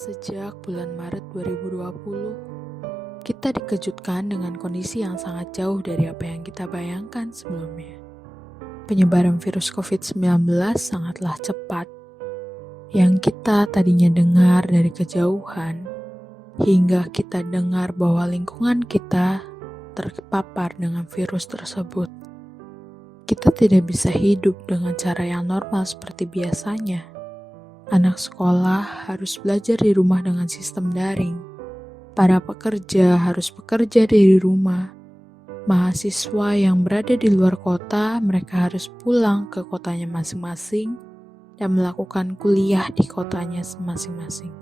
Sejak bulan Maret 2020, kita dikejutkan dengan kondisi yang sangat jauh dari apa yang kita bayangkan sebelumnya. Penyebaran virus COVID-19 sangatlah cepat, yang kita tadinya dengar dari kejauhan, hingga kita dengar bahwa lingkungan kita terpapar dengan virus tersebut. Kita tidak bisa hidup dengan cara yang normal seperti biasanya. Anak sekolah harus belajar di rumah dengan sistem daring. Para pekerja harus bekerja dari rumah. Mahasiswa yang berada di luar kota, mereka harus pulang ke kotanya masing-masing dan melakukan kuliah di kotanya masing-masing.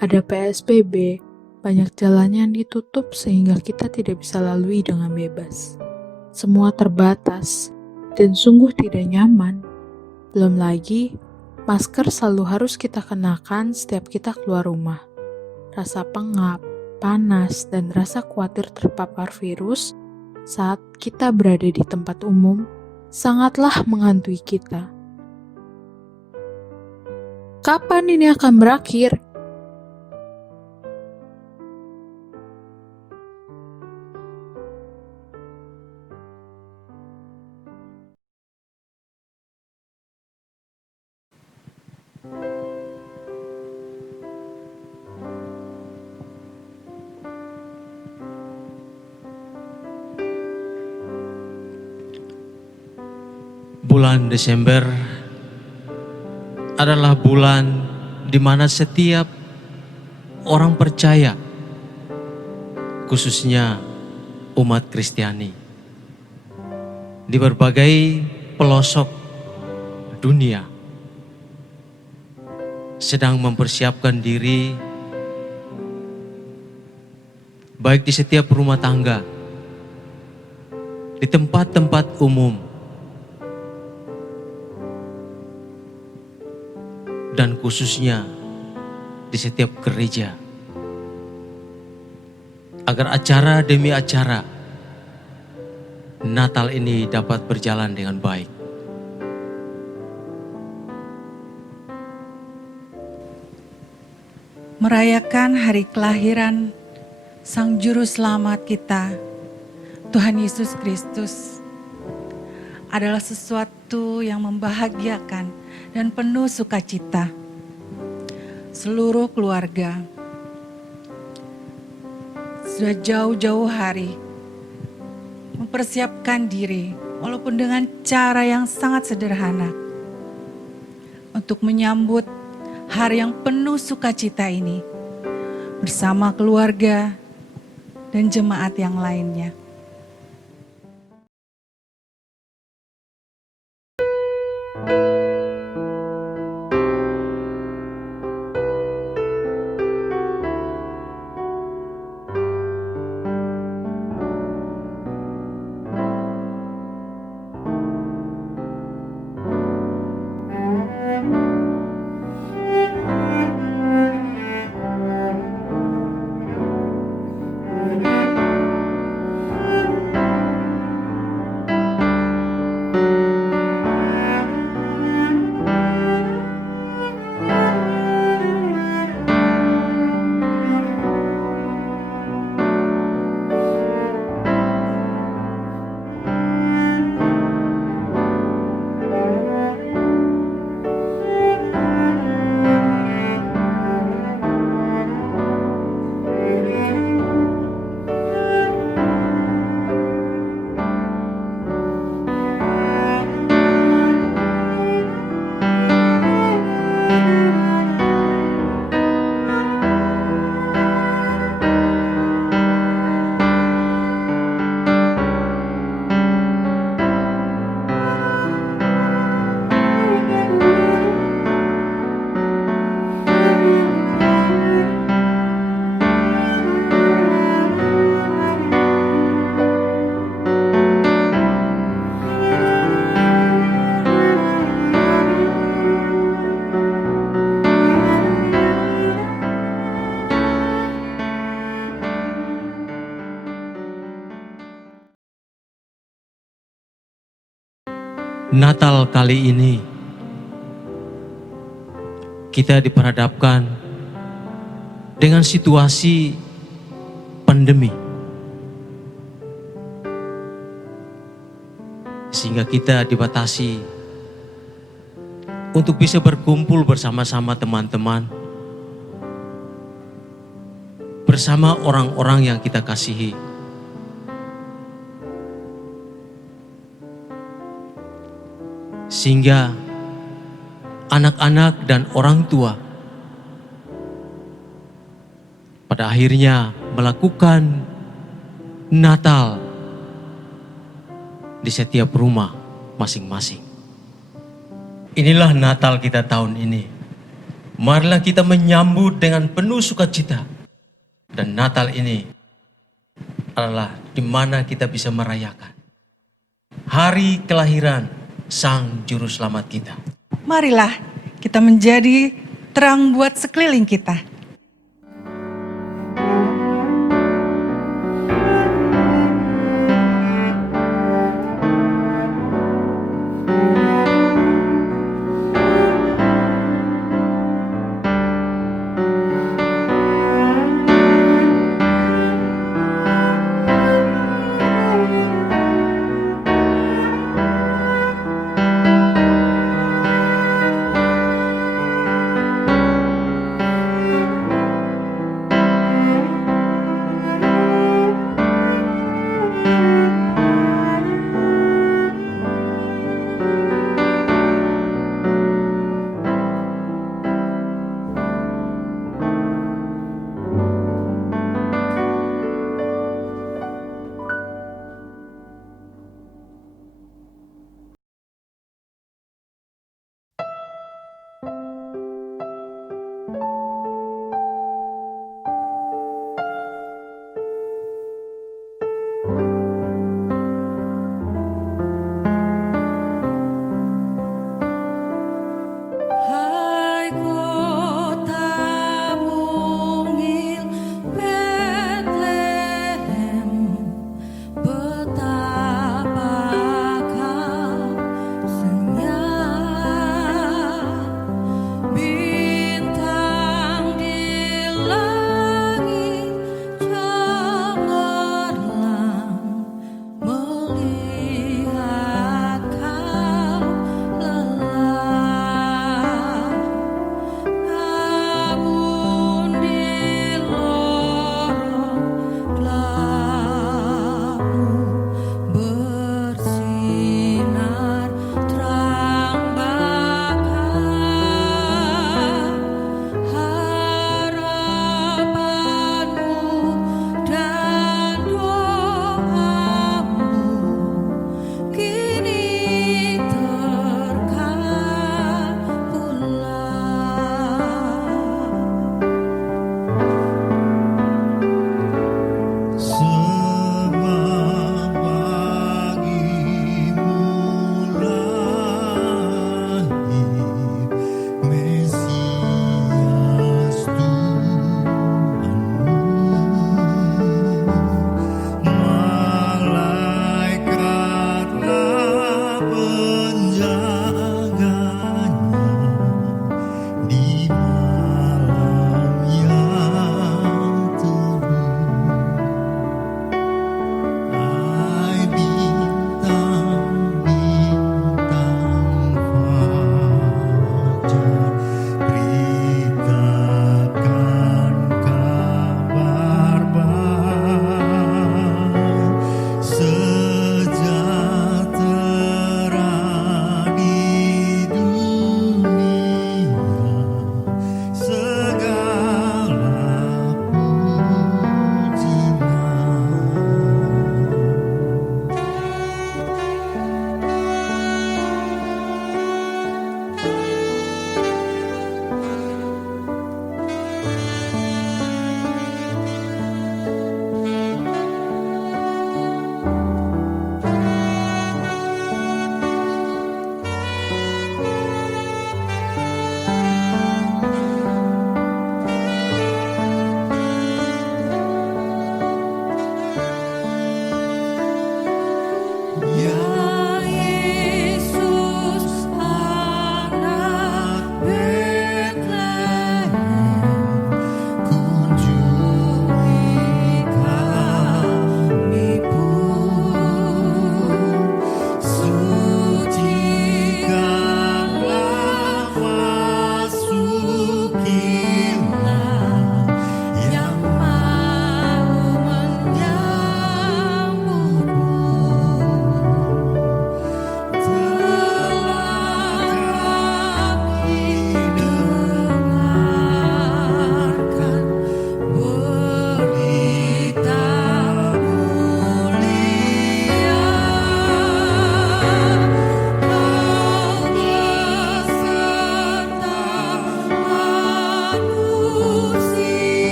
Ada PSBB, banyak jalan yang ditutup sehingga kita tidak bisa lalui dengan bebas. Semua terbatas dan sungguh tidak nyaman. Belum lagi, masker selalu harus kita kenakan setiap kita keluar rumah. Rasa pengap, panas, dan rasa khawatir terpapar virus saat kita berada di tempat umum sangatlah menghantui kita. Kapan ini akan berakhir? Bulan Desember adalah bulan di mana setiap orang percaya, khususnya umat Kristiani, di berbagai pelosok dunia sedang mempersiapkan diri, baik di setiap rumah tangga, di tempat-tempat umum, dan khususnya di setiap gereja, agar acara demi acara Natal ini dapat berjalan dengan baik. Merayakan hari kelahiran Sang Juru Selamat kita, Tuhan Yesus Kristus, adalah sesuatu yang membahagiakan dan penuh sukacita. Seluruh keluarga sudah jauh-jauh hari mempersiapkan diri, walaupun dengan cara yang sangat sederhana, untuk menyambut hari yang penuh sukacita ini bersama keluarga dan jemaat yang lainnya. Natal kali ini kita diperhadapkan dengan situasi pandemi. Sehingga kita dibatasi untuk bisa berkumpul bersama-sama teman-teman, bersama orang-orang yang kita kasihi. Sehingga anak-anak dan orang tua pada akhirnya melakukan Natal di setiap rumah masing-masing. Inilah Natal kita tahun ini. Marilah kita menyambut dengan penuh sukacita. Dan Natal ini adalah di mana kita bisa merayakan hari kelahiran Sang Juru Selamat kita. Marilah kita menjadi terang buat sekeliling kita.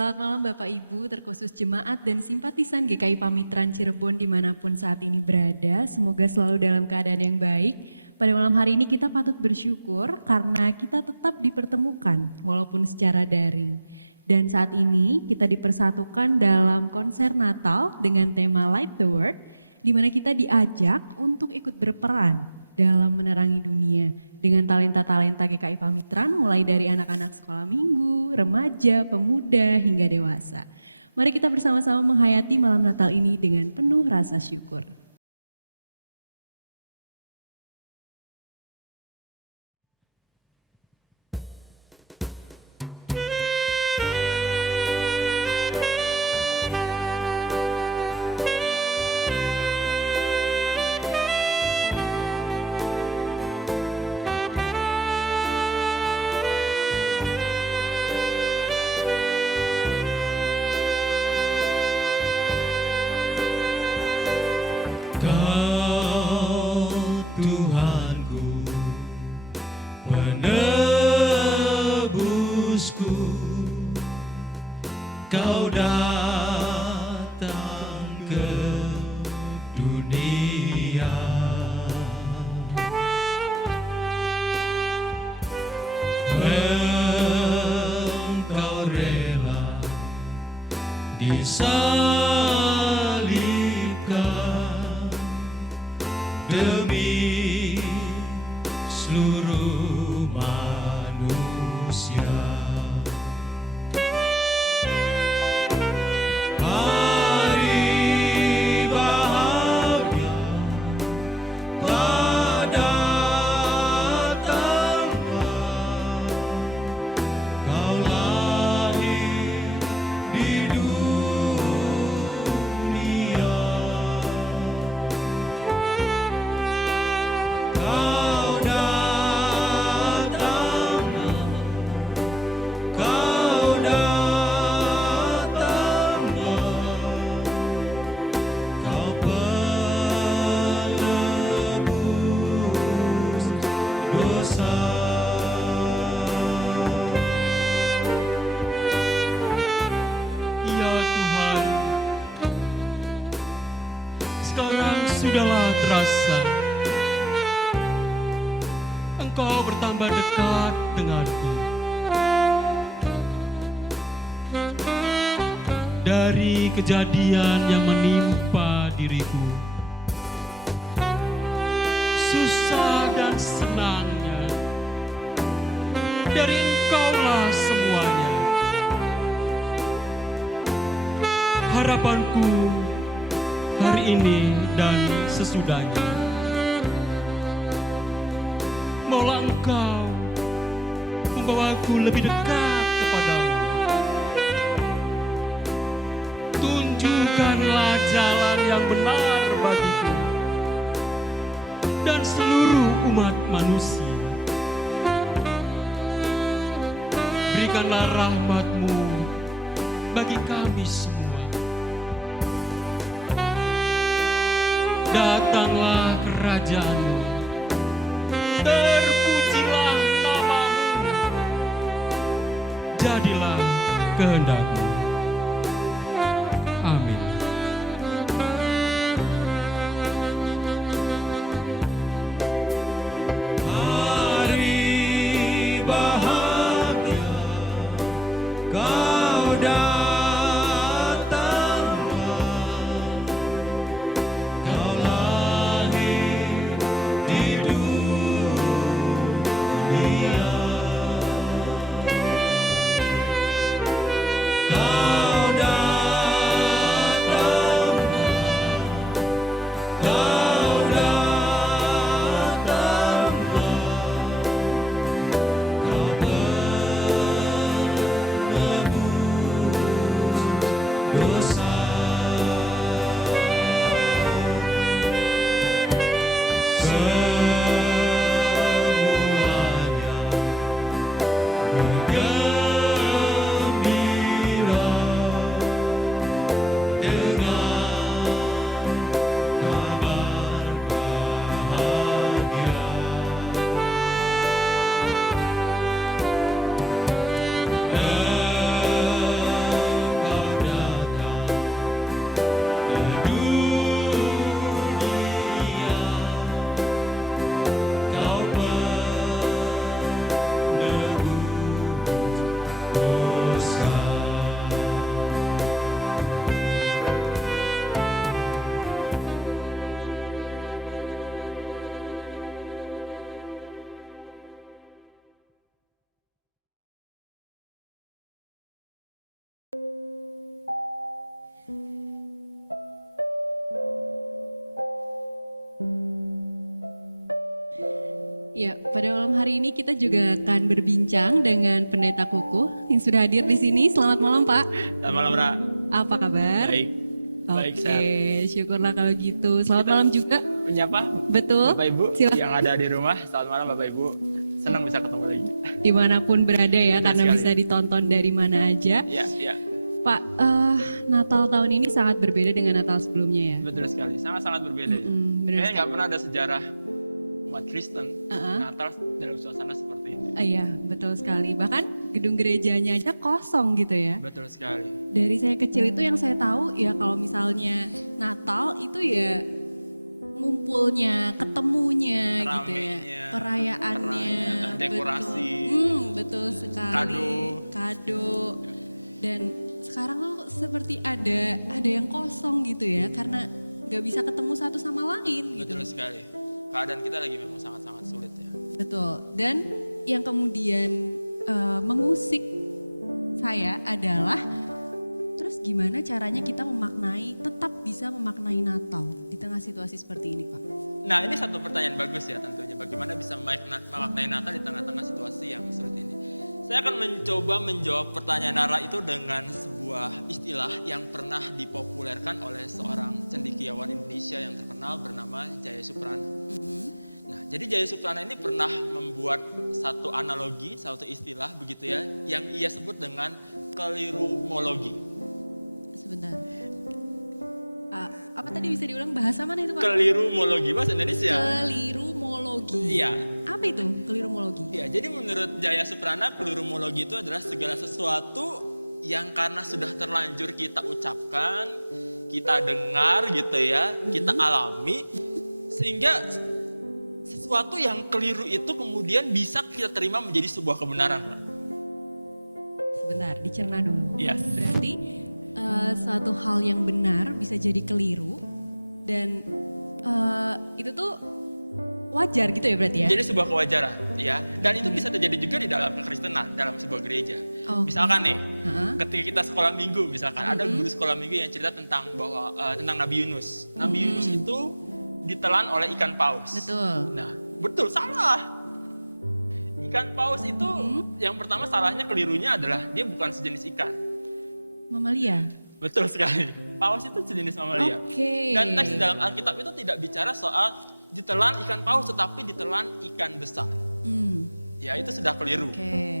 Selamat malam Bapak Ibu, terkhusus jemaat dan simpatisan GKI Pamitran Cirebon dimanapun saat ini berada. Semoga selalu dalam keadaan yang baik. Pada malam hari ini kita patut bersyukur karena kita tetap dipertemukan walaupun secara daring. Dan saat ini kita dipersatukan dalam konser Natal dengan tema Light the World, di mana kita diajak untuk ikut berperan dalam menerangi dunia dengan talenta-talenta GKI Pamitran mulai dari anak-anak sekolah minggu, remaja, pemuda, hingga dewasa. Mari kita bersama-sama menghayati malam Natal ini dengan penuh rasa syukur. Kau Tuhanku, penebusku, Kau datang ke dunia. Engkau rela disalibkan demi seluruh manusia. Hari bahagia telah datanglah, Kau lahir di dunia. Kau datanglah, Kau datanglah, Kau penebus dosa. Ya Tuhan, sekarang sudahlah terasa Engkau bertambah dekat denganku. Dari kejadian yang menimpa diriku, susah dan senangnya, dari Engkaulah semuanya. Harapanku hari ini dan sesudahnya, maulah Engkau membawaku lebih dekat kepadamu. Tunjukkanlah jalan yang benar bagiku dan seluruh umat manusia. Berikanlah rahmat-Mu bagi kami semua. Datanglah kerajaan-Mu, terpujilah nama-Mu, jadilah kehendak-Mu. Amin. Hari bahagia Kau datanglah, Kau lahir di dunia. Ya, pada malam hari ini kita juga akan berbincang dengan Pendeta Kukuh yang sudah hadir di sini. Selamat malam, Pak. Selamat malam, Ra. Apa kabar? Baik. Baik, Oke, sehat. syukurlah kalau gitu. Selamat malam juga. Menyapa Betul. Bapak Ibu Silakan. yang ada di rumah. Selamat malam Bapak Ibu. Senang bisa ketemu lagi. Dimanapun berada ya, Betul karena sekali. bisa ditonton dari mana aja. Iya, iya. Pak, Natal tahun ini sangat berbeda dengan Natal sebelumnya ya. Betul sekali. Sangat-sangat berbeda. benar Kayaknya nggak pernah ada sejarah umat Kristen Uh-uh. Natal dalam suasana seperti ini. Iya, betul sekali. Bahkan gedung gerejanya aja kosong gitu ya. Betul sekali. Dari saya kecil itu yang saya tahu ya kalau misalnya Natal itu ya kumpulnya, dan yang kemudian mengusik saya adalah terus gimana caranya kita memaknai, tetap bisa memaknai Natal di tengah situasi seperti ini. Yang kan sudah terlanjur kita ucapkan, kita dengar gitu ya, kita alami, sehingga sesuatu yang keliru itu kemudian bisa kita terima menjadi sebuah kebenaran. Sebentar, dicerna dulu. Iya. Berarti itu wajar gitu ya berarti ya? Jadi sebuah kewajaran, ya. Dan itu bisa terjadi juga di dalam Kristenan, dalam sebuah gereja. Oh. Misalkan nih, ketika kita sekolah minggu, misalkan ada guru sekolah minggu yang cerita tentang bahwa tentang Nabi Yunus. Nabi Yunus itu ditelan oleh ikan paus. Betul. Nah, betul salah. Ikan paus itu yang pertama salahnya kelirunya adalah dia bukan sejenis ikan. Mamalia. Betul sekali. Paus itu sejenis mamalia. Oke. Dan teks dalam Alkitab itu tidak bicara soal ditelan ikan paus, tetapi ditelan ikan besar. Ya, itu sudah keliru.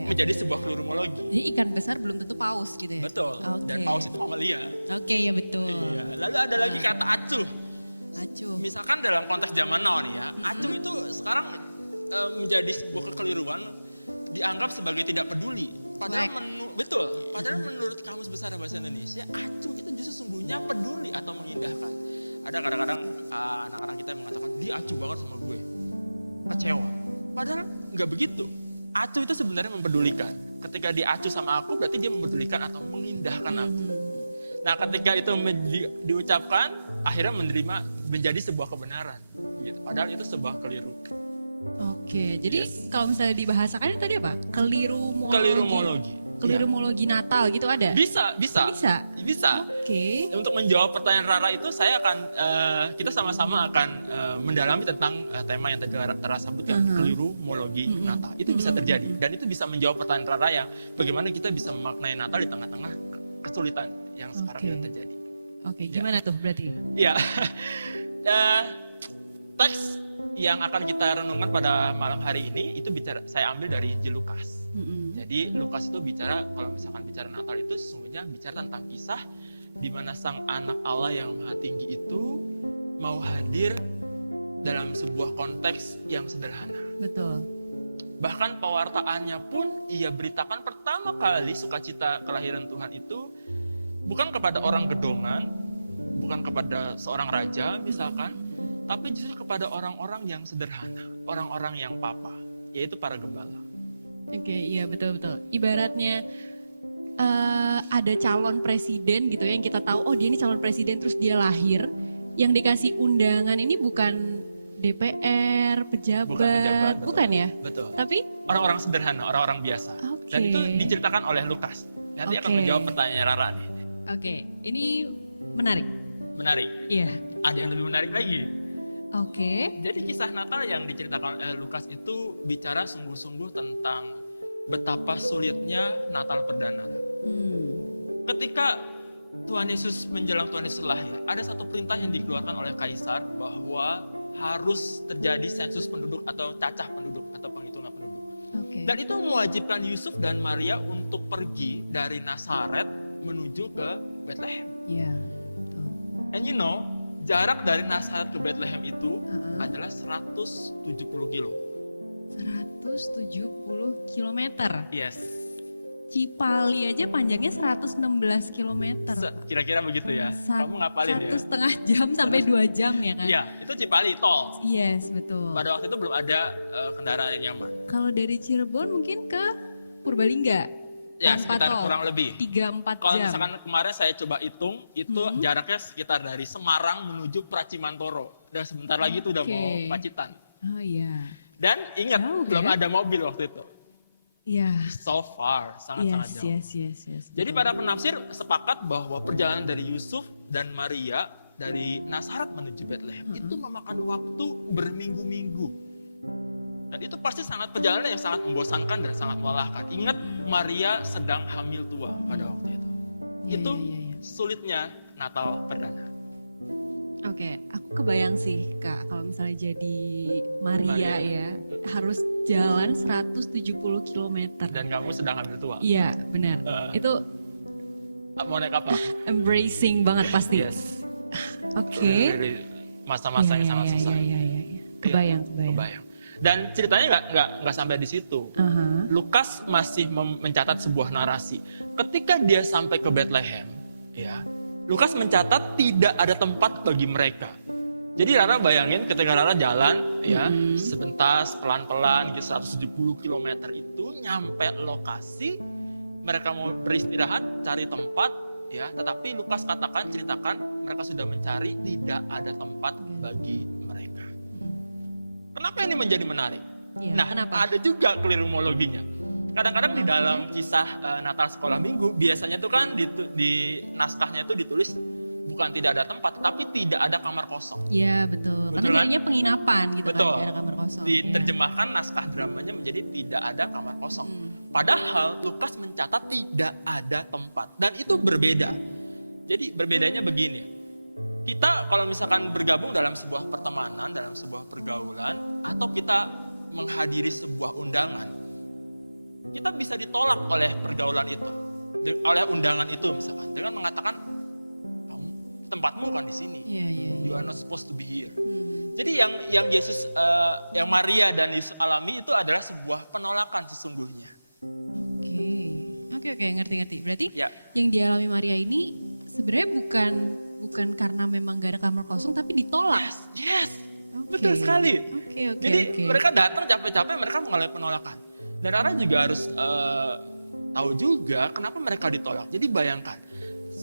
Menjadi sebuah keliru. Jadi ikan besar belum tentu paus gitu ya? Betul. Dan paus itu mamalia. Kecewa. Padahal nggak begitu. Acu itu sebenarnya mempedulikan. Ketika dia acu sama aku, berarti dia mempedulikan atau mengindahkan aku. Nah, ketika itu diucapkan, akhirnya menerima menjadi sebuah kebenaran. Gitu. Padahal itu sebuah keliru. Oke, jadi kalau misalnya dibahasakan itu tadi apa? Kelirumologi. Kelirumologi. Kelirumologi Natal gitu ada? Bisa, bisa. Bisa? Bisa. Oke. Untuk menjawab pertanyaan Rara itu, saya akan kita sama-sama akan mendalami tentang tema yang tadi Rara sebutkan, kelirumologi Natal. Itu bisa terjadi dan itu bisa menjawab pertanyaan Rara yang bagaimana kita bisa memaknai Natal di tengah-tengah kesulitan yang sekarang Oke. sedang terjadi. Oke, gimana tuh berarti? Iya. Teks yang akan kita renungkan pada malam hari ini itu saya ambil dari Injil Lukas. Jadi Lukas itu bicara, kalau misalkan bicara Natal itu sesungguhnya bicara tentang kisah di mana sang anak Allah yang maha tinggi itu mau hadir dalam sebuah konteks yang sederhana. Betul. Bahkan pewartaannya pun ia beritakan pertama kali sukacita kelahiran Tuhan itu bukan kepada orang gedongan, bukan kepada seorang raja misalkan, tapi justru kepada orang-orang yang sederhana, orang-orang yang papa, yaitu para gembala. Oke, iya betul-betul. Ibaratnya ada calon presiden gitu ya, yang kita tahu, oh dia ini calon presiden terus dia lahir, yang dikasih undangan ini bukan DPR, pejabat, betul. bukan ya? Betul. Tapi Orang-orang sederhana, orang-orang biasa. Oke. Dan itu diceritakan oleh Lukas. Nanti akan Oke. menjawab pertanyaan Rara nih. oke, ini menarik. Menarik. Iya. Ada yang lebih menarik lagi. Oke. Jadi kisah Natal yang diceritakan oleh Lukas itu bicara sungguh-sungguh tentang betapa sulitnya Natal perdana. Ketika Tuhan Yesus menjelang Tuhan Yesus lahir, ada satu perintah yang dikeluarkan oleh Kaisar bahwa harus terjadi sensus penduduk atau cacah penduduk atau penghitungan penduduk. Oke. Dan itu mewajibkan Yusuf dan Maria untuk pergi dari Nazaret menuju ke Bethlehem. Iya. And you know, jarak dari Nazaret ke Bethlehem itu adalah 170 kilo. 170 kilometer. Yes. Cipali aja panjangnya 116 kilometer. Kira-kira begitu ya. Kamu ngapalin ya? 1,5 jam sampai 2 jam ya kan? Iya, itu Cipali tol. Yes, betul. Pada waktu itu belum ada kendaraan yang nyaman. Kalau dari Cirebon mungkin ke Purbalingga. Ya, tanpa sekitar tol, kurang lebih. 3-4 Kalau jam. misalkan kemarin saya coba hitung, itu jaraknya sekitar dari Semarang menuju Pracimantoro. Dan sebentar lagi itu udah mau Pacitan. Oh iya. Dan ingat, Jauh, belum ya? ada mobil waktu itu. Iya. So far, sangat-sangat jauh. Yes. Jadi para penafsir sepakat bahwa perjalanan dari Yusuf dan Maria dari Nazaret menuju Bethlehem itu memakan waktu berminggu-minggu. Dan itu pasti sangat perjalanan yang sangat membosankan dan sangat melelahkan. Ingat, Maria sedang hamil tua pada waktu itu. Itu sulitnya Natal perdana. Oke, aku kebayang sih Kak, kalau misalnya jadi Maria Maria. ya, harus jalan 170 km. Dan kamu sedang hamil tua. Iya, benar. Itu Mau naik apa? embracing banget pasti. Yes. Oke. Dari masa-masa yang sangat susah. Iya. Kebayang. Kebayang. Dan ceritanya nggak sampai di situ. Lukas masih mencatat sebuah narasi. Ketika dia sampai ke Bethlehem, ya, Lukas mencatat tidak ada tempat bagi mereka. Jadi Rara bayangin ketika Rara jalan, ya, sebentar, pelan-pelan, gitu 170 km itu nyampe lokasi, mereka mau beristirahat, cari tempat, ya, tetapi Lukas ceritakan mereka sudah mencari, tidak ada tempat bagi mereka. Kenapa ini menjadi menarik? Ya, Nah, kenapa? ada juga kelirumologinya. Kadang-kadang di dalam kisah Natal sekolah minggu, biasanya tuh kan di naskahnya itu ditulis bukan tidak ada tempat, tapi tidak ada kamar kosong. Iya, betul. Karena Betul kan? jadinya penginapan gitu. Betul. kan, kamar kosong. Diterjemahkan naskah dramanya menjadi tidak ada kamar kosong. Padahal Lukas mencatat tidak ada tempat. Dan itu berbeda. Jadi berbedanya begini. Kita kalau misalkan bergabung dalam sebuah pertemanan, dalam sebuah pergaulan, atau kita menghadiri sebuah undangan, kita bisa ditolak oleh pergaulan itu, oleh undangan itu dengan mengatakan tempatmu bukan di sini. You are not supposed to be here. Jadi yang Yesus, yang Maria dan Yesus alami itu adalah sebuah penolakan sesungguhnya. Oke, ngerti. Berarti Ya. yang dialami Maria ini sebenarnya bukan karena memang gak ada kamar kosong, tapi ditolak. Yes, Oke. betul sekali. Oke. Jadi mereka datang capek-capek, mereka mengalami penolakan. Dan Rara juga harus tahu juga kenapa mereka ditolak. Jadi bayangkan,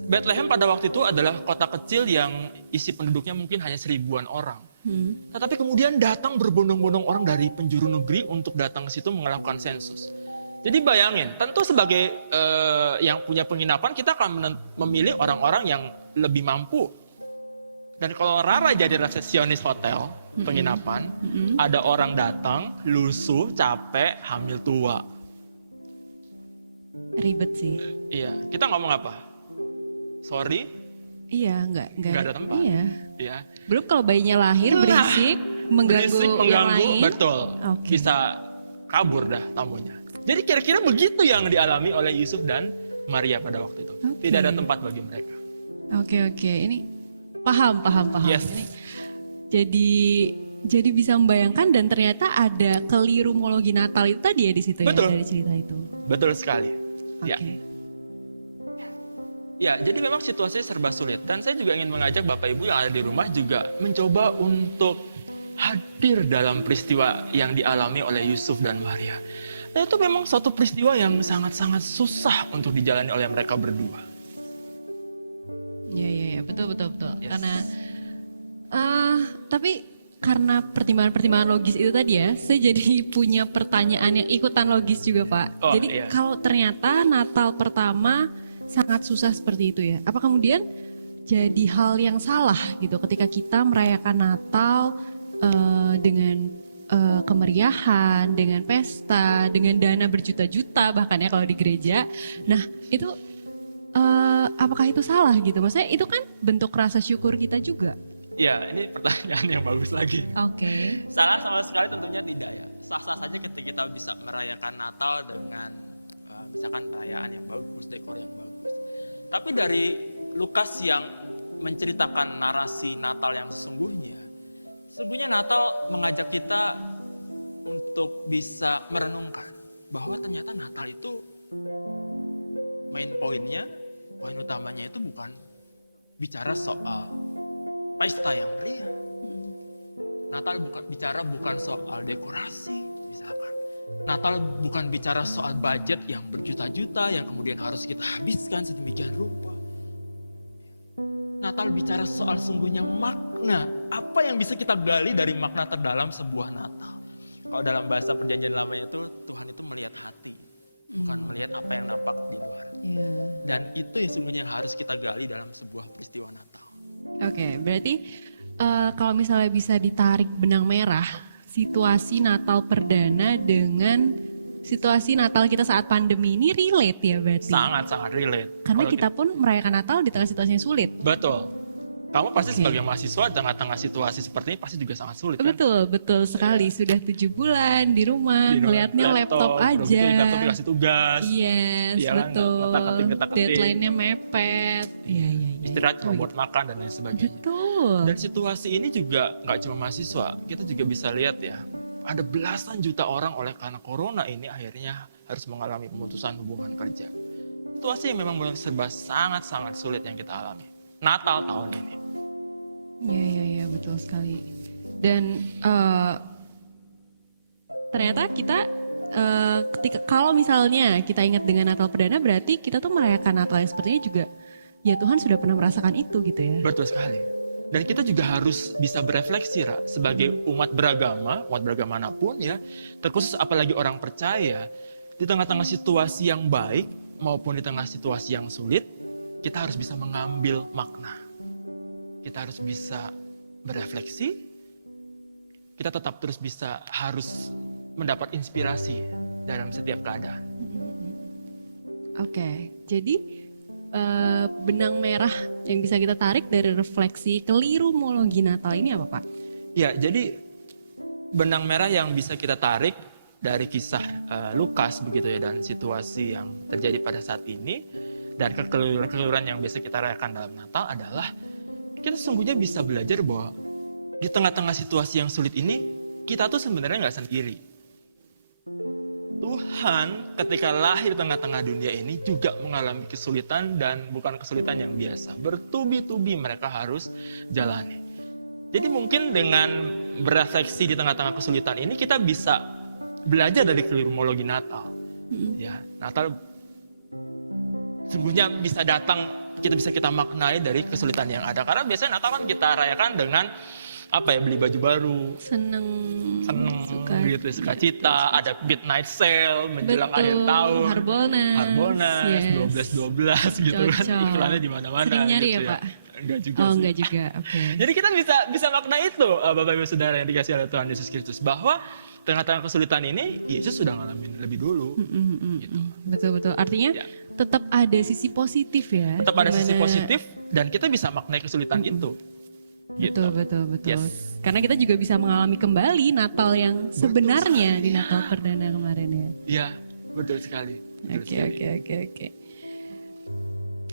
Bethlehem pada waktu itu adalah kota kecil yang isi penduduknya mungkin hanya 1000-an orang. Tetapi kemudian datang berbondong-bondong orang dari penjuru negeri untuk datang ke situ melakukan sensus. Jadi bayangin, tentu sebagai yang punya penginapan, kita akan memilih orang-orang yang lebih mampu. Dan kalau Rara jadi resepsionis hotel, penginapan, ada orang datang, lusuh, capek, hamil tua. Ribet sih. Iya, kita ngomong apa? Sorry, Iya, nggak ada tempat. Iya. Ya. Belum kalau bayinya lahir berisik, mengganggu Berisik, yang mengganggu, lain. betul. Oke. Bisa kabur dah tamunya. Jadi kira-kira begitu yang dialami oleh Yusuf dan Maria pada waktu itu. Oke. Tidak ada tempat bagi mereka. Oke. Ini paham. Yes. Ini jadi bisa membayangkan dan ternyata ada kelirumologi Natal itu tadi ya di situ Betul. ya dari cerita itu. Betul sekali. Oke. Ya. Ya, jadi memang situasinya serba sulit. Dan saya juga ingin mengajak Bapak Ibu yang ada di rumah juga mencoba untuk hadir dalam peristiwa yang dialami oleh Yusuf dan Maria. Dan itu memang suatu peristiwa yang sangat-sangat susah untuk dijalani oleh mereka berdua. Iya, betul. Yes. Karena tapi karena pertimbangan-pertimbangan logis itu tadi ya, saya jadi punya pertanyaan yang ikutan logis juga Pak. Oh, Jadi iya. kalau ternyata Natal pertama sangat susah seperti itu ya, apa kemudian jadi hal yang salah gitu ketika kita merayakan Natal dengan kemeriahan, dengan pesta, dengan dana berjuta-juta bahkan ya kalau di gereja. Nah itu apakah itu salah gitu? Maksudnya itu kan bentuk rasa syukur kita juga. Ya, ini pertanyaan yang bagus lagi. Oke. Salah sama sekali tentunya tidak. Ketika kita bisa merayakan Natal dengan misalkan perayaan yang bagus, dekor yang bagus. Tapi dari Lukas yang menceritakan narasi Natal yang sesungguhnya, sebenarnya Natal mengajak kita untuk bisa merenungkan bahwa ternyata Natal itu poin utamanya itu bukan bicara soal pesta yang meriah. Natal bukan soal dekorasi, misalkan. Natal bukan bicara soal budget yang berjuta-juta yang kemudian harus kita habiskan sedemikian rupa. Natal bicara soal sungguhnya makna. Apa yang bisa kita gali dari makna terdalam sebuah Natal? Kalau dalam bahasa perjanjian lama itu. Dan itu yang sungguhnya harus kita gali dalam sebuah peristiwa. Oke, berarti kalau misalnya bisa ditarik benang merah, situasi Natal perdana dengan situasi Natal kita saat pandemi ini relate ya berarti? Sangat-sangat relate. Karena Kalau kita pun merayakan Natal di tengah situasi yang sulit. Betul. Kamu pasti sebagai mahasiswa di tengah-tengah situasi seperti ini pasti juga sangat sulit kan? Betul sekali. Sudah 7 bulan di rumah, ngelihatnya laptop aja. Laptop dikasih tugas. Yes, Iya kan, betul. ngotak-ngatik. Deadline-nya mepet. Iya. Istirahat cuma buat makan dan lain sebagainya. Betul. Dan situasi ini juga nggak cuma mahasiswa, kita juga bisa lihat ya, ada belasan juta orang oleh karena corona ini akhirnya harus mengalami pemutusan hubungan kerja. Situasi yang memang serba sangat-sangat sulit yang kita alami. Natal tahun ini. Iya, betul sekali. Dan ternyata kita ketika kalau misalnya kita ingat dengan Natal perdana berarti kita tuh merayakan Natal yang sepertinya juga ya Tuhan sudah pernah merasakan itu gitu ya. Betul sekali. Dan kita juga harus bisa berefleksi, Ra, sebagai umat beragama manapun ya, terkhusus apalagi orang percaya, di tengah-tengah situasi yang baik maupun di tengah situasi yang sulit, kita harus bisa mengambil makna. Kita harus bisa berefleksi, kita tetap terus harus mendapat inspirasi dalam setiap keadaan. Oke, jadi benang merah yang bisa kita tarik dari refleksi kelirumologi Natal ini apa Pak? Ya, jadi benang merah yang bisa kita tarik dari kisah Lukas begitu ya, dan situasi yang terjadi pada saat ini, dan kekeliruan yang biasa kita rayakan dalam Natal adalah kita sesungguhnya bisa belajar bahwa di tengah-tengah situasi yang sulit ini, kita tuh sebenarnya nggak sendiri. Tuhan ketika lahir di tengah-tengah dunia ini juga mengalami kesulitan, dan bukan kesulitan yang biasa. Bertubi-tubi mereka harus jalani. Jadi mungkin dengan berefleksi di tengah-tengah kesulitan ini, kita bisa belajar dari kelirumologi Natal. Ya, Natal sungguhnya bisa datang, kita maknai dari kesulitan yang ada. Karena biasanya Natal kan kita rayakan dengan beli baju baru, seneng suka cita, ada midnight sale menjelang akhir tahun, Harbolnas, yes. 12 gitu kan, iklannya di mana-mana. Sering nyari gitu ya Pak? Enggak juga sih. Enggak juga, oke. Jadi kita bisa makna itu, Bapak Ibu Saudara yang dikasih oleh Tuhan Yesus Kristus, bahwa tengah-tengah kesulitan ini Yesus sudah ngalamin lebih dulu. Gitu. Betul. Artinya tetap ada sisi positif ya. Tetap ada sisi positif, dan kita bisa maknai kesulitan itu. Gitu. Betul. Yes. Karena kita juga bisa mengalami kembali Natal yang sebenarnya di Natal perdana kemarin ya. Iya, betul sekali.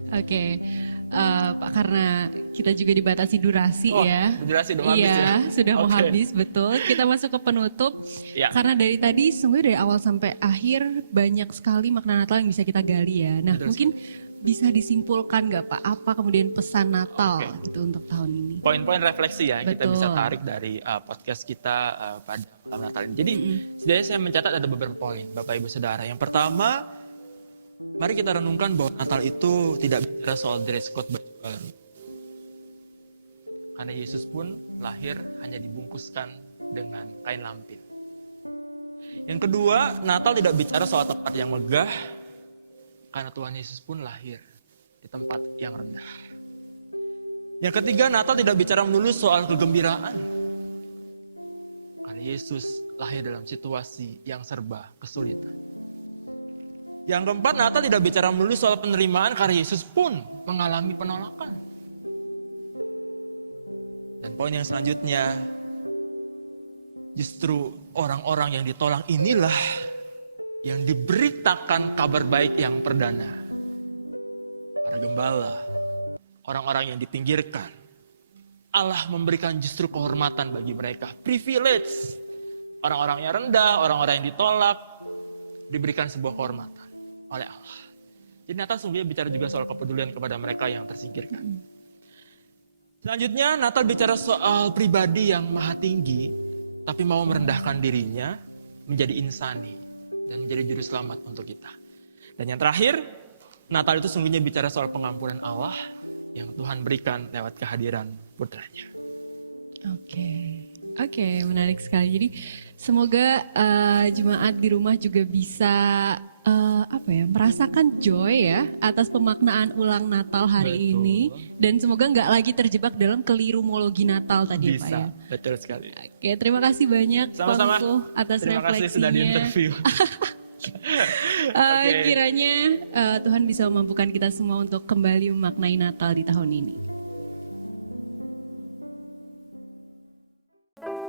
Oke. Pak, karena kita juga dibatasi durasi ya. Durasi udah habis ya? Sudah mau habis, betul. Kita masuk ke penutup. Ya. Karena dari tadi sebenarnya dari awal sampai akhir banyak sekali makna Natal yang bisa kita gali ya. Nah, mungkin bisa disimpulkan nggak Pak, apa kemudian pesan Natal gitu untuk tahun ini? Poin-poin refleksi ya, kita bisa tarik dari podcast kita pada malam Natal ini. Jadi, setidaknya saya mencatat ada beberapa poin, Bapak Ibu Saudara. Yang pertama, mari kita renungkan bahwa Natal itu tidak bicara soal dress code baju baru. Karena Yesus pun lahir hanya dibungkuskan dengan kain lampin. Yang kedua, Natal tidak bicara soal tempat yang megah, karena Tuhan Yesus pun lahir di tempat yang rendah. Yang ketiga, Natal tidak bicara melulu soal kegembiraan. Yesus lahir dalam situasi yang serba kesulitan. Yang keempat, Natal tidak bicara melulu soal penerimaan karena Yesus pun mengalami penolakan. Dan poin yang selanjutnya, justru orang-orang yang ditolak inilah yang diberitakan kabar baik yang perdana. Para gembala, orang-orang yang dipinggirkan, Allah memberikan justru kehormatan bagi mereka. Privilege. Orang-orang yang rendah, orang-orang yang ditolak, diberikan sebuah kehormatan oleh Allah. Jadi Natal sungguhnya bicara juga soal kepedulian kepada mereka yang tersingkirkan. Selanjutnya Natal bicara soal pribadi yang maha tinggi, tapi mau merendahkan dirinya menjadi insani dan menjadi juru selamat untuk kita. Dan yang terakhir, Natal itu sungguhnya bicara soal pengampunan Allah yang Tuhan berikan lewat kehadiran putranya. Oke, menarik sekali. Jadi semoga jemaat di rumah juga bisa merasakan joy ya atas pemaknaan ulang Natal hari ini, dan semoga nggak lagi terjebak dalam kelirumologi Natal tadi Pak ya. Betul sekali. Oke, terima kasih banyak Sama-sama. Pangku atas Terima refleksinya. kasih sudah diinterview. Kiranya Tuhan bisa memampukan kita semua untuk kembali memaknai Natal di tahun ini.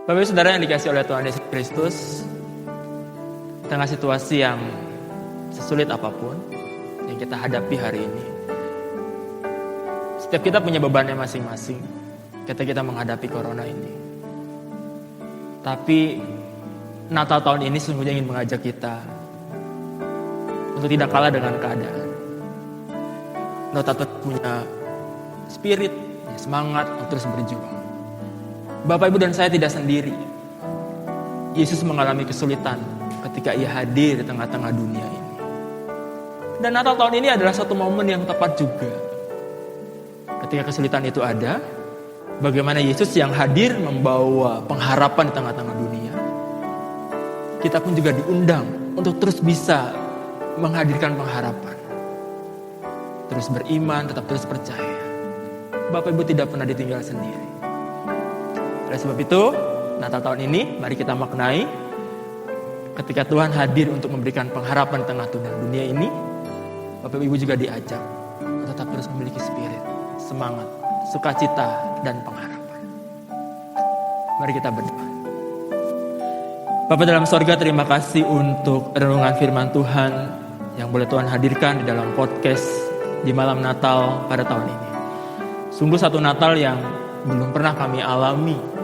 Bapak Ibu Saudara yang dikasihi oleh Tuhan Yesus Kristus, di tengah situasi yang sesulit apapun yang kita hadapi hari ini, setiap kita punya bebannya masing-masing ketika kita menghadapi corona ini. Tapi Natal tahun ini sesungguhnya ingin mengajak kita untuk tidak kalah dengan keadaan. Untuk tetap punya spirit, semangat untuk terus berjuang. Bapak, Ibu, dan saya tidak sendiri. Yesus mengalami kesulitan ketika ia hadir di tengah-tengah dunia ini. Dan Natal tahun ini adalah satu momen yang tepat juga. Ketika kesulitan itu ada, bagaimana Yesus yang hadir membawa pengharapan di tengah-tengah dunia. Kita pun juga diundang untuk terus bisa menghadirkan pengharapan. Terus beriman, tetap terus percaya. Bapak Ibu tidak pernah ditinggal sendiri. Oleh sebab itu, Natal tahun ini mari kita maknai ketika Tuhan hadir untuk memberikan pengharapan di tengah dunia ini. Bapak Ibu juga diajak untuk tetap terus memiliki spirit, semangat, sukacita, dan pengharapan. Mari kita berdoa. Bapa dalam sorga, terima kasih untuk renungan firman Tuhan yang boleh Tuhan hadirkan di dalam podcast di malam Natal pada tahun ini. Sungguh satu Natal yang belum pernah kami alami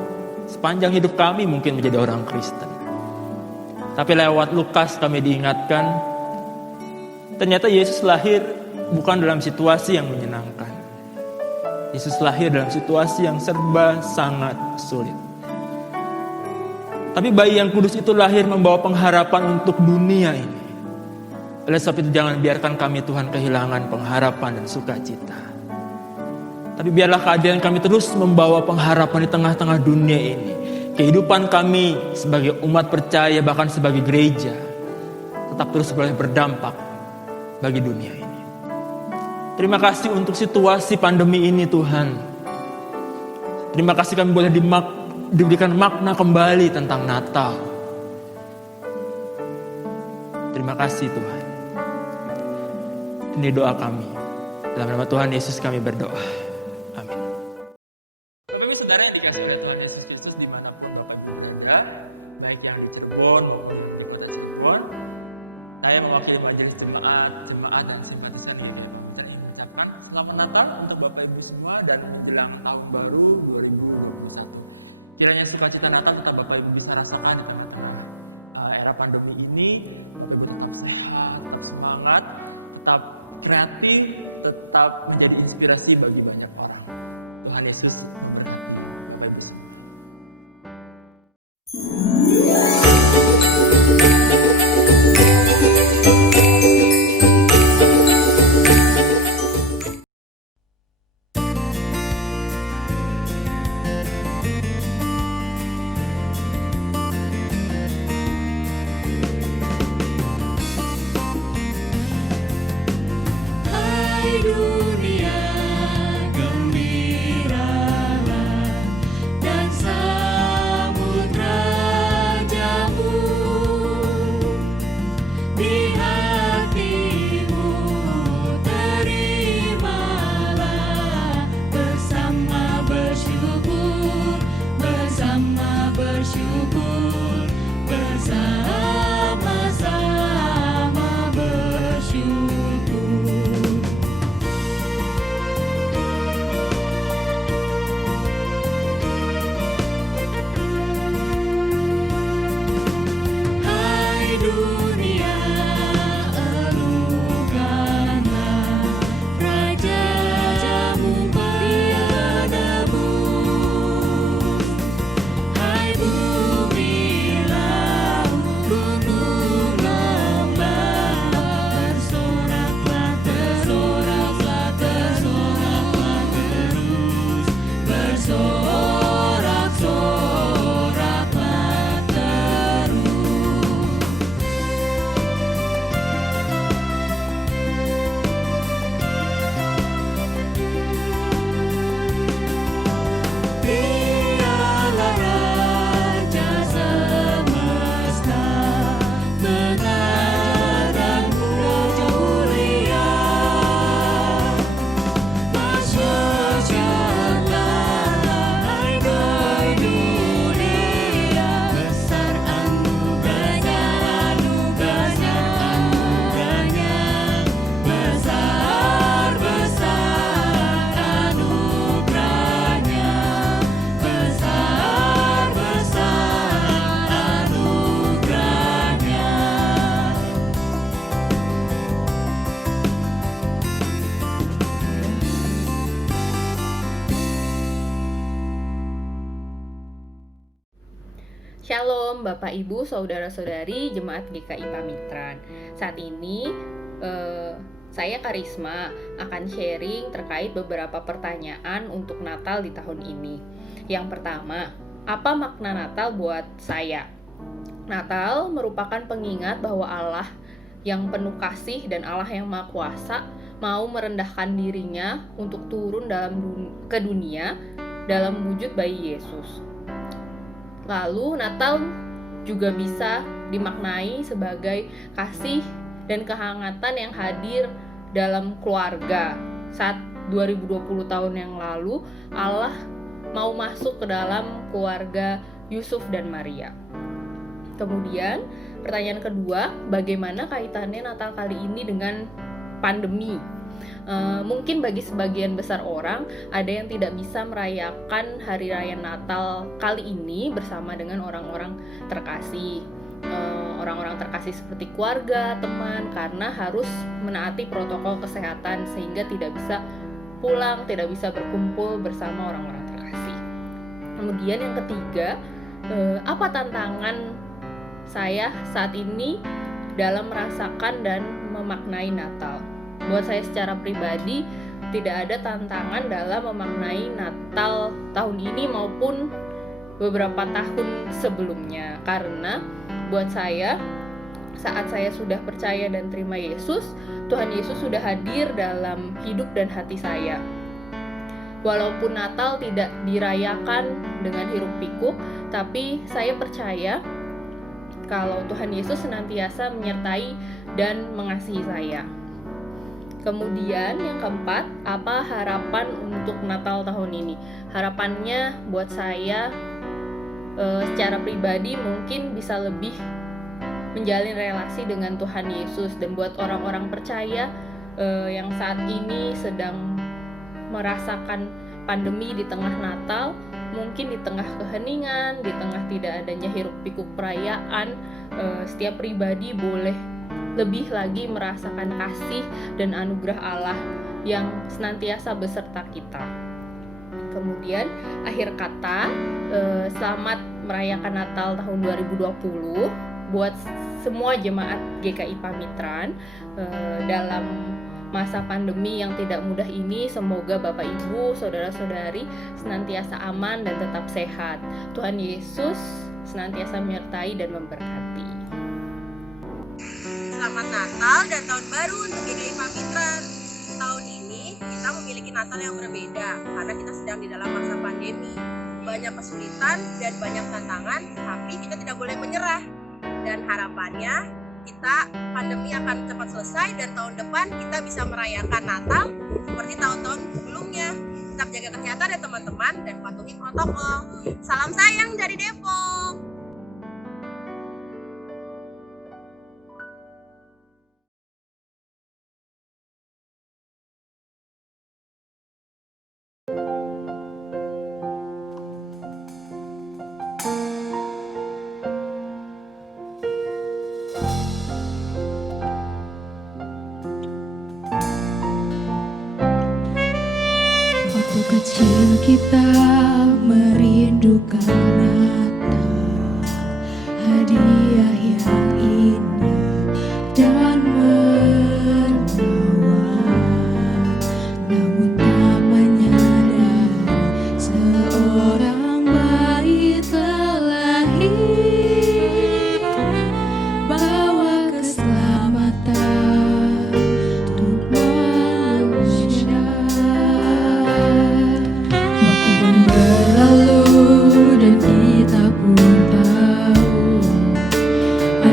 sepanjang hidup kami mungkin menjadi orang Kristen. Tapi lewat Lukas kami diingatkan, ternyata Yesus lahir bukan dalam situasi yang menyenangkan. Yesus lahir dalam situasi yang serba sangat sulit. Tapi bayi yang kudus itu lahir membawa pengharapan untuk dunia ini. Oleh sebab itu jangan biarkan kami Tuhan kehilangan pengharapan dan sukacita. Tapi biarlah kehadiran kami terus membawa pengharapan di tengah-tengah dunia ini. Kehidupan kami sebagai umat percaya, bahkan sebagai gereja, tetap terus boleh berdampak bagi dunia ini. Terima kasih untuk situasi pandemi ini Tuhan. Terima kasih kami boleh diberikan makna kembali tentang Natal. Terima kasih Tuhan. Ini doa kami. Dalam nama Tuhan Yesus kami berdoa. Saudara yang dikasih oleh Tuhan Yesus Kristus dimanapun Bapak Ibu berada, baik yang di Cirebon maupun di kota Cirebon, saya mewakili majelis jemaat dan simpatisan yang ingin mengucapkan selamat Natal untuk Bapak Ibu semua dan menjelang tahun baru 2021. Kiranya sukacita Natal tetap Bapak Ibu bisa rasakan di tengah-tengah era pandemi ini. Bapak Ibu tetap sehat, tetap semangat, tetap kreatif, tetap menjadi inspirasi bagi banyak orang. Tuhan Yesus memberkati. bersama-sama bersyukur. Hai dunia, elukanlah rajamu padamu. Hai bumi, laut, gunung, lembah, bersoraklah terus, bersorak-soraklah terus. Dialah Raja semesta, benar dan mulia. Bersyukurlah hai dunia, besar anugerahnya, besar anugerahnya, besar anugerahnya. Shalom Bapak Ibu, Saudara-saudari Jemaat GKI Pamitran. Saat ini saya Karisma akan sharing terkait beberapa pertanyaan untuk Natal di tahun ini. Yang pertama, apa makna Natal buat saya? Natal merupakan pengingat bahwa Allah yang penuh kasih dan Allah yang Maha Kuasa mau merendahkan dirinya untuk turun ke dunia dalam wujud bayi Yesus. Lalu Natal juga bisa dimaknai sebagai kasih dan kehangatan yang hadir dalam keluarga. Saat 2020 tahun yang lalu, Allah mau masuk ke dalam keluarga Yusuf dan Maria. Kemudian pertanyaan kedua, bagaimana kaitannya Natal kali ini dengan pandemi? Mungkin bagi sebagian besar orang ada yang tidak bisa merayakan hari raya Natal kali ini bersama dengan orang-orang terkasih. Orang-orang terkasih seperti keluarga, teman, karena harus menaati protokol kesehatan sehingga tidak bisa pulang, tidak bisa berkumpul bersama orang-orang terkasih. Kemudian yang ketiga, apa tantangan saya saat ini dalam merasakan dan memaknai Natal? Buat saya secara pribadi tidak ada tantangan dalam memaknai Natal tahun ini maupun beberapa tahun sebelumnya, karena buat saya saat saya sudah percaya dan terima Yesus, Tuhan Yesus sudah hadir dalam hidup dan hati saya. Walaupun Natal tidak dirayakan dengan hiruk pikuk, tapi saya percaya kalau Tuhan Yesus senantiasa menyertai dan mengasihi saya. Kemudian yang keempat, apa harapan untuk Natal tahun ini? Harapannya buat saya secara pribadi mungkin bisa lebih menjalin relasi dengan Tuhan Yesus, dan buat orang-orang percaya yang saat ini sedang merasakan pandemi di tengah Natal, mungkin di tengah keheningan, di tengah tidak adanya hiruk pikuk perayaan, setiap pribadi boleh lebih lagi merasakan kasih dan anugerah Allah yang senantiasa beserta kita. Kemudian akhir kata, selamat merayakan Natal tahun 2020 buat semua jemaat GKI Pamitran. Dalam masa pandemi yang tidak mudah ini, semoga Bapak Ibu, Saudara-saudari senantiasa aman dan tetap sehat. Tuhan Yesus senantiasa menyertai dan memberkati. Selamat Natal dan Tahun Baru untuk GKI Pamitran. Tahun ini kita memiliki Natal yang berbeda karena kita sedang di dalam masa pandemi. Banyak kesulitan dan banyak tantangan, tapi kita tidak boleh menyerah. Dan harapannya pandemi akan cepat selesai dan tahun depan kita bisa merayakan Natal seperti tahun-tahun sebelumnya. Tetap jaga kesehatan ya teman-teman dan patuhi protokol. Salam sayang dari Depok.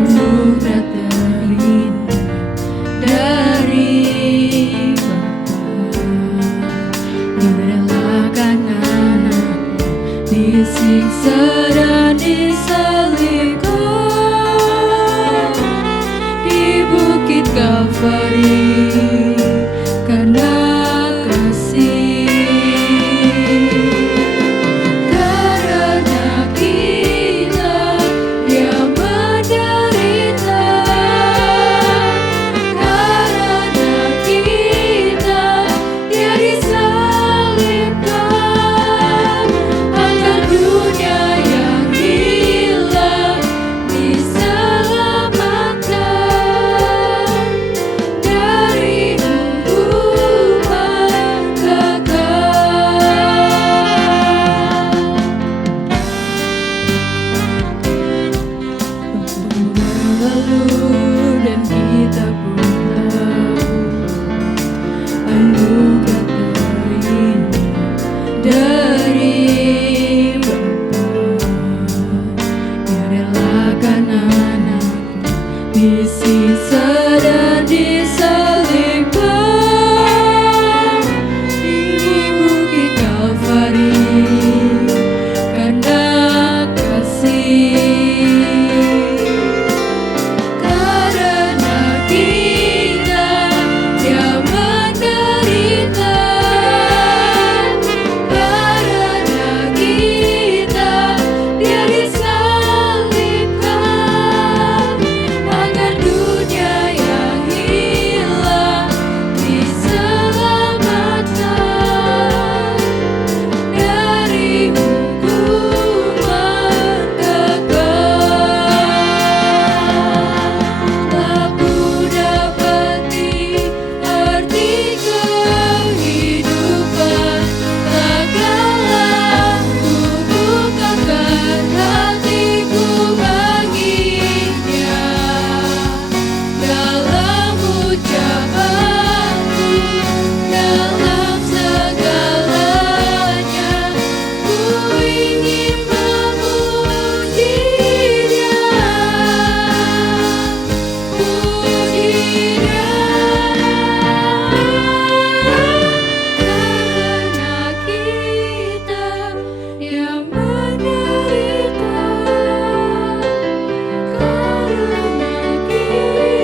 anugerah terindah dari Bapa yang merelakan anaknya disiksa dan disalibkan di bukit Kalvari karena kasih. Karena kita dia menderita, karena kita dia disalibkan, agar dunia yang hilang diselamatkan dari hukuman kekal. Waktu berlalu dan kita pun tahu anugerah terindah dari Bapa yang relakan anaknya disiksa dan disalibkan di bukit Kalvari karena kasih. Karena kita dia menderita, karena kita dia disalibkan, agar dunia yang hilang diselamatkan dari hukuman kekal. Aku dapati arti kehidupan, takkanlah ku bukakan hatiku baginya. Dalam ucapanku, dalam segalanya, ku ingin memujinya. Karena kita yang menderita, karena kita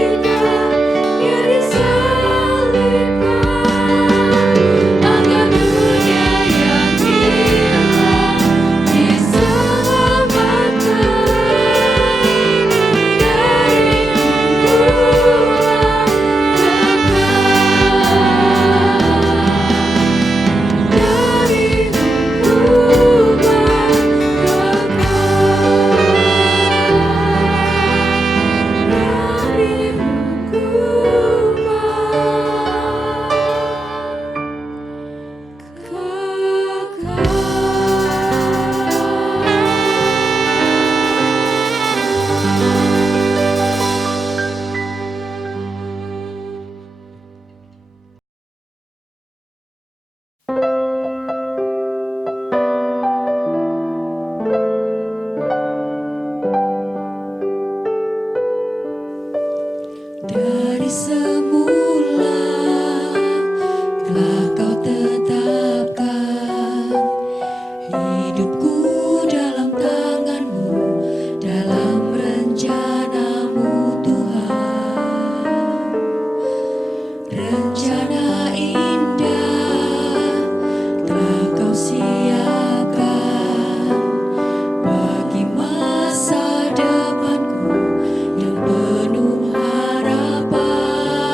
yang disalibkan, agar dunia yang hilang diselamatkan dari hukuman kekal, dari hukuman dari semula telah kau tetapkan hidupku dalam tangan-Mu, dalam rencana-Mu Tuhan. Rencana indah telah kau siapkan bagi masa depanku yang penuh harapan.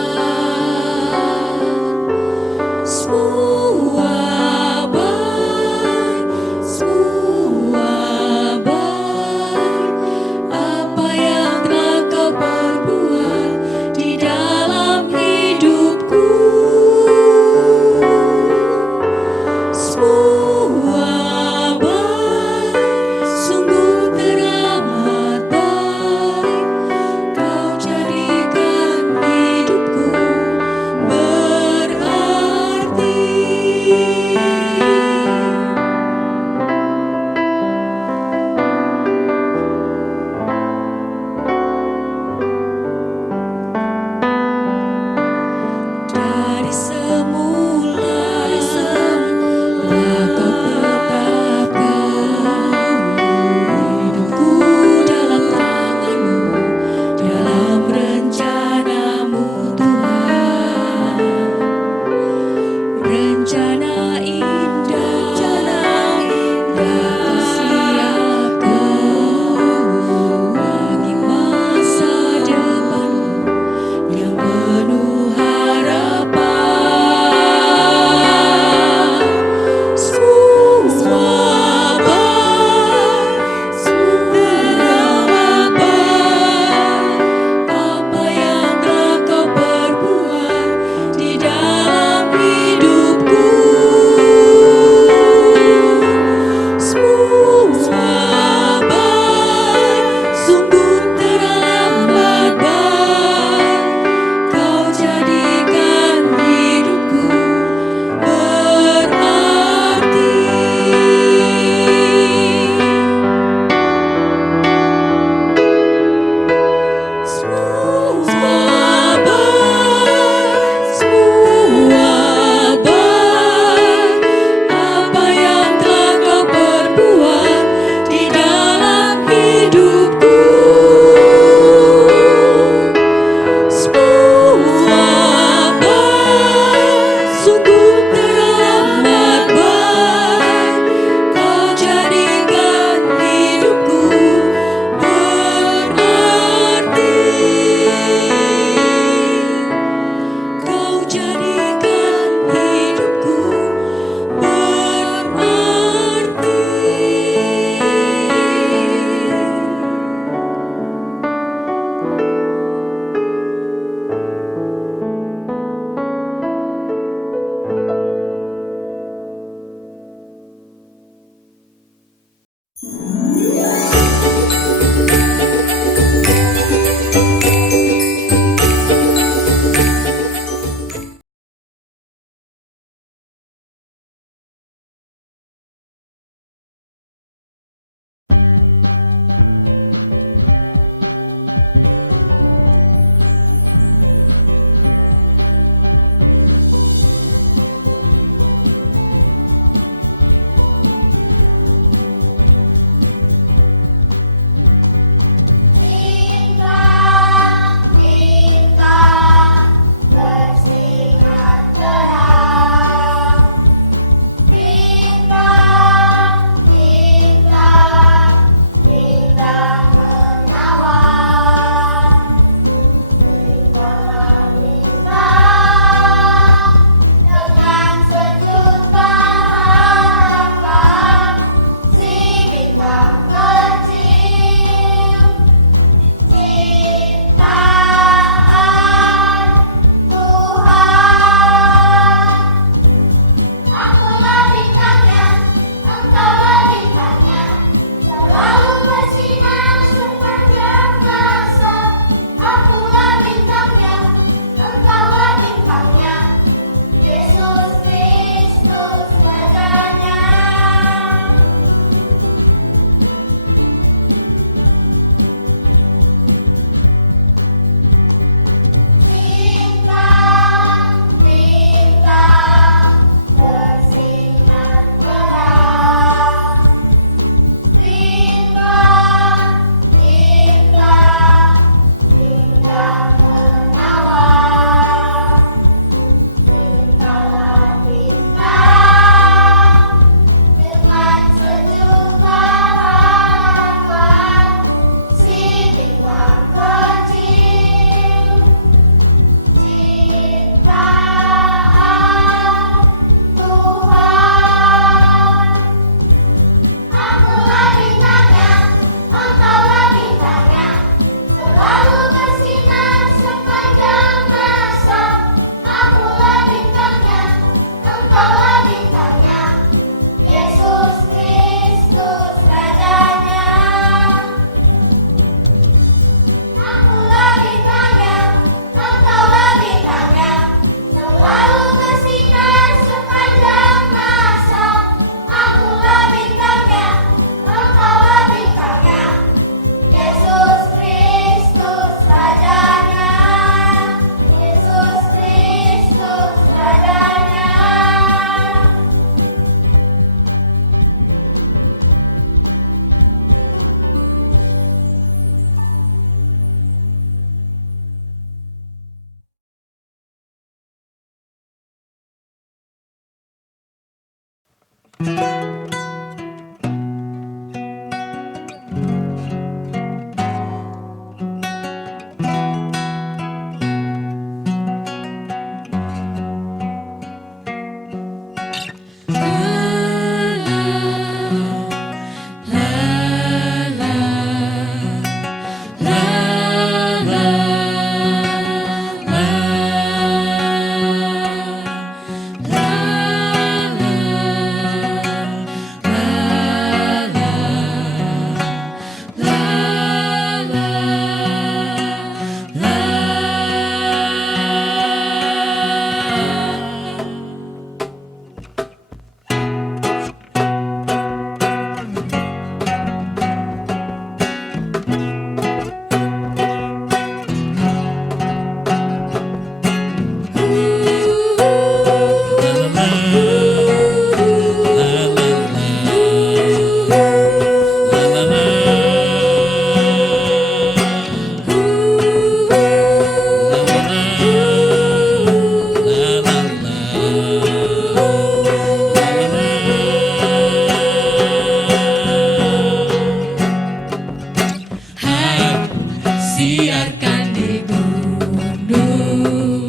Siarkan di gunung,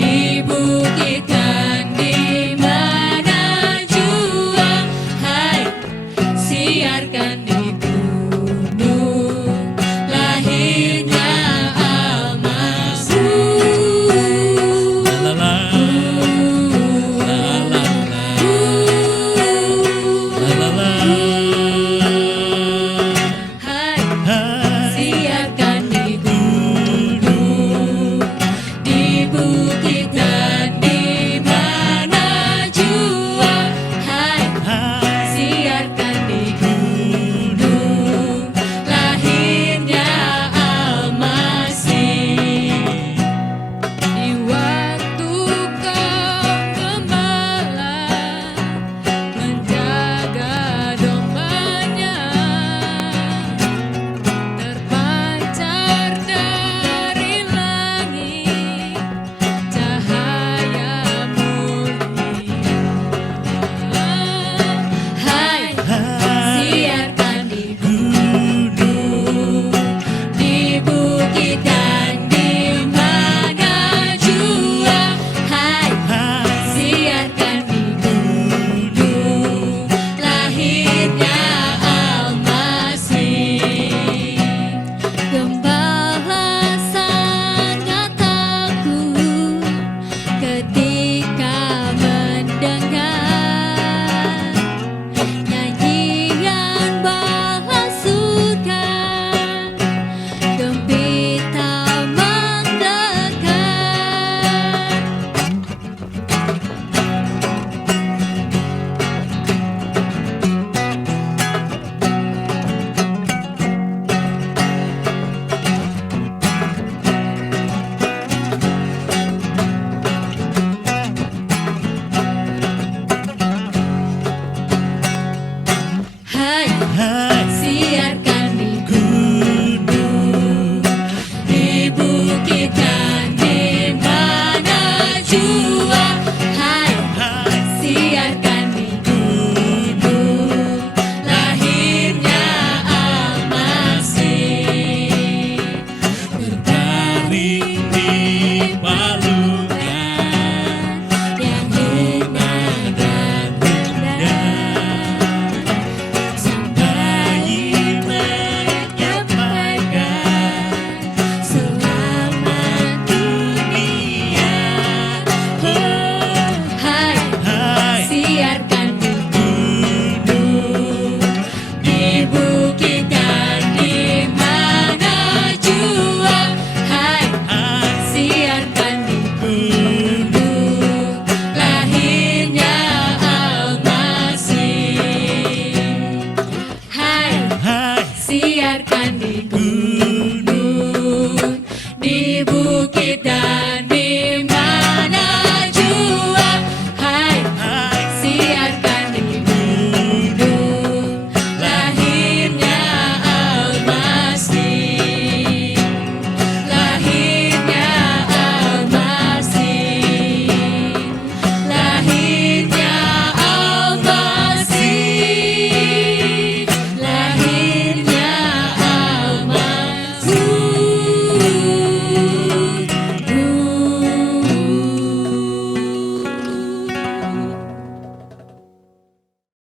di bukit dan di mana jua. Hai, siarkan di gunung, lahirnya Al-Masih. Hai, siarkan di gunung, di bukit dan di mana jua. Hai, siarkan di gunung, lahirnya Al-Masih. Di waktu kau gembala menjaga dombanya, terpancar dari langit cahaya mulia. Hai, siarkan di gunung, di bukit dan di mana jua. Hai, siarkan di gunung, lahirnya Al-Masih. Gembala sangat takut ketika mendengar nyanyian bala surga, gembira mendekat. Hai, siarkan di gunung, di bukit dan di mana jua. Hai, siarkan di gunung, lahirnya Al-Masih. Berbaring di palungan yang lunak dan indah, sang bayi menyampaikan selamat dunia. Oh, hai, siarkan di gunung, di bukit dan di mana jua. Hai, siarkan di gunung, lahirnya Al-Masih. Hai, siarkan di gunung,